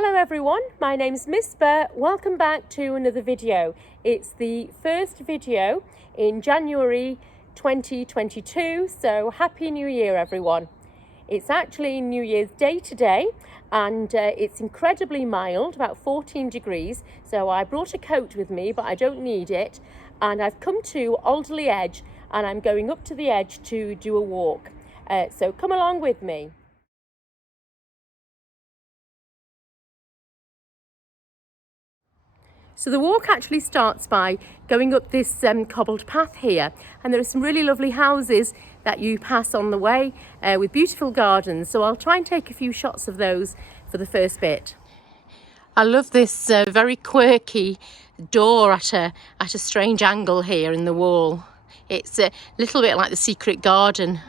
Hello everyone, my name's Miss Burr. Welcome back to another video. It's the first video in January 2022, so Happy New Year everyone. It's actually New Year's Day today and it's incredibly mild, about 14 degrees, so I brought a coat with me but I don't need it, and I've come to Alderley Edge and I'm going up to the edge to do a walk, so come along with me. So the walk actually starts by going up this cobbled path here, and there are some really lovely houses that you pass on the way with beautiful gardens, so I'll try and take a few shots of those for the first bit. I love this very quirky door at a strange angle here in the wall. It's a little bit like the secret garden.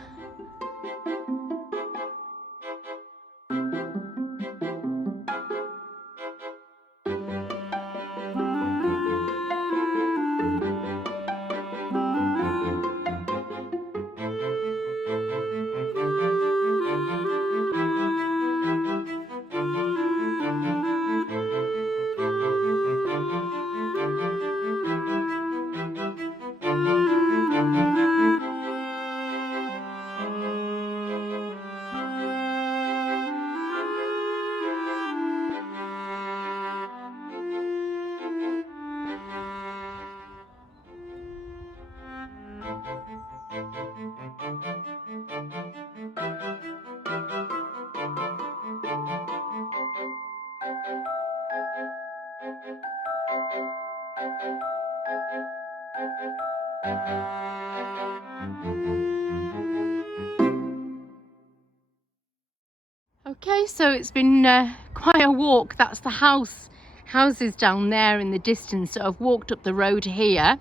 Okay, so it's been quite a walk. That's the houses down there in the distance. So I've walked up the road here.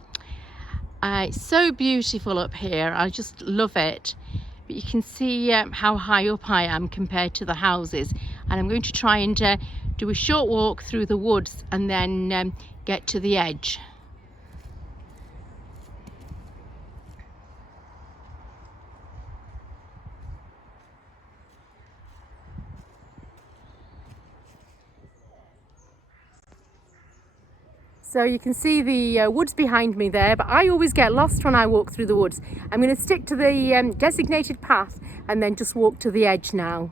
It's so beautiful up here. I just love it. But you can see how high up I am compared to the houses. And I'm going to try and do a short walk through the woods and then get to the edge. So you can see the woods behind me there, but I always get lost when I walk through the woods. I'm going to stick to the designated path and then just walk to the edge now.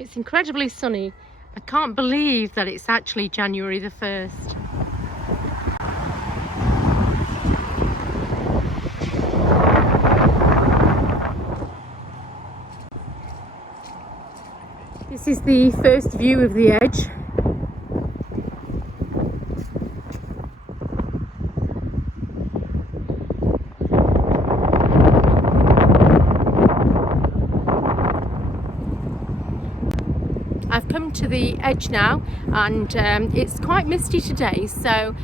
It's incredibly sunny. I can't believe that it's actually January the 1st. This is the first view of the edge. I've come to the edge now, and it's quite misty today, so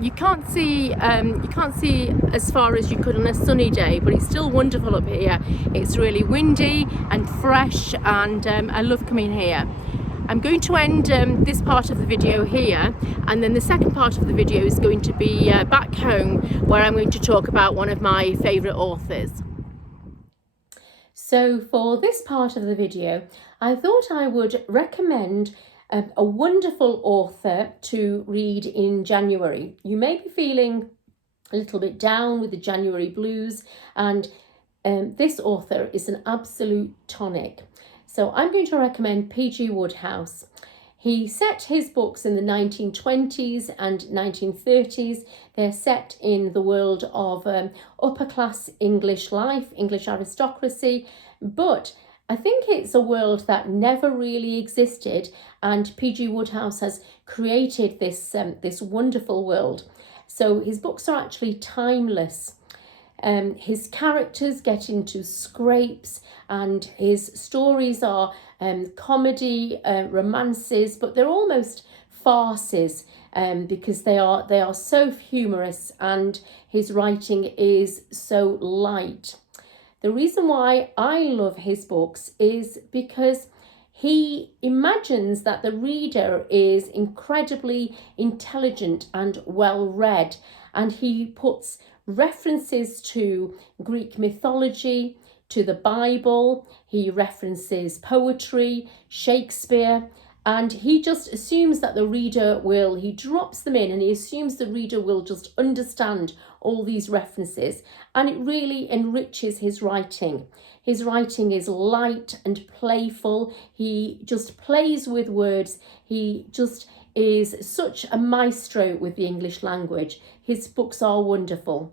you can't see as far as you could on a sunny day, but it's still wonderful up here. It's really windy and fresh, and I love coming here. I'm going to end this part of the video here, and then the second part of the video is going to be back home, where I'm going to talk about one of my favourite authors. So for this part of the video, I thought I would recommend a wonderful author to read in January. You may be feeling a little bit down with the January blues, and this author is an absolute tonic. So I'm going to recommend PG Wodehouse. He set his books in the 1920s and 1930s. They're set in the world of upper class English life, English aristocracy, but I think it's a world that never really existed, and PG Wodehouse has created this wonderful world. So his books are actually timeless. His characters get into scrapes, and his stories are comedy, romances, but they're almost farces because they are so humorous, and his writing is so light. The reason why I love his books is because he imagines that the reader is incredibly intelligent and well read, and he puts references to Greek mythology, to the Bible, he references poetry, Shakespeare, and he just assumes that the reader will, he drops them in and he assumes the reader will just understand all these references, and it really enriches his writing. His writing is light and playful. He just plays with words. He just is such a maestro with the English language. His books are wonderful.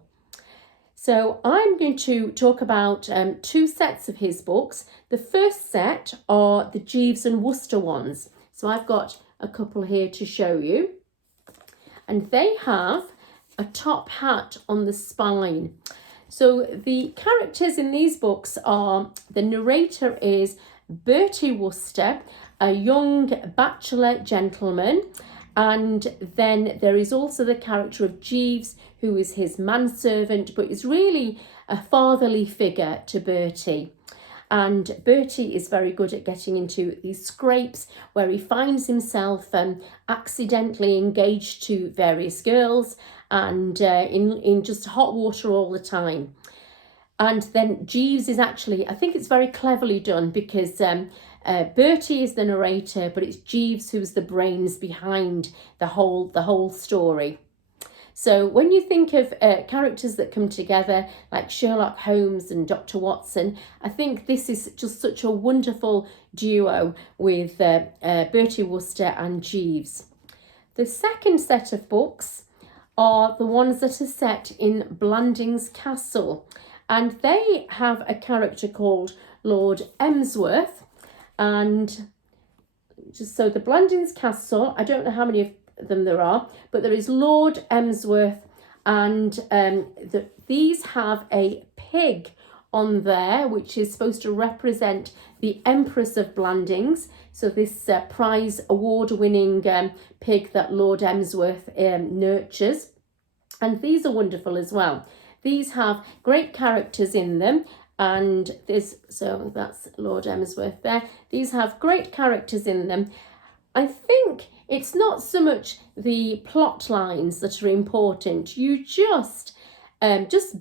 So I'm going to talk about two sets of his books. The first set are the Jeeves and Worcester ones. So I've got a couple here to show you. And they have a top hat on the spine. So the characters in these books are, the narrator is Bertie Worcester, a young bachelor gentleman, and then there is also the character of Jeeves, who is his manservant, but is really a fatherly figure to Bertie. And Bertie is very good at getting into these scrapes where he finds himself accidentally engaged to various girls and in just hot water all the time. And then Jeeves is actually, I think it's very cleverly done, because Bertie is the narrator, but it's Jeeves who's the brains behind the whole story. So when you think of characters that come together like Sherlock Holmes and Dr. Watson, I think this is just such a wonderful duo with Bertie Worcester and Jeeves. The second set of books are the ones that are set in Blandings Castle, and they have a character called Lord Emsworth. And just so the Blandings Castle, I don't know how many of them there are, but there is Lord Emsworth, and these have a pig on there which is supposed to represent the Empress of Blandings. So this prize award-winning pig that Lord Emsworth nurtures, and these are wonderful as well. These have great characters in them, and so that's Lord Emsworth there. These have great characters in them. I think it's not so much the plot lines that are important. You just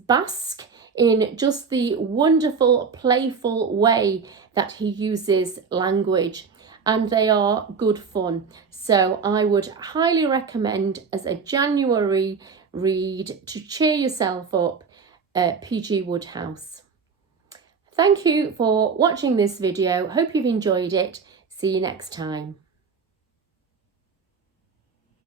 bask in just the wonderful, playful way that he uses language, and they are good fun. So I would highly recommend, as a January read to cheer yourself up, PG Wodehouse. Thank you for watching this video. Hope you've enjoyed it. See you next time.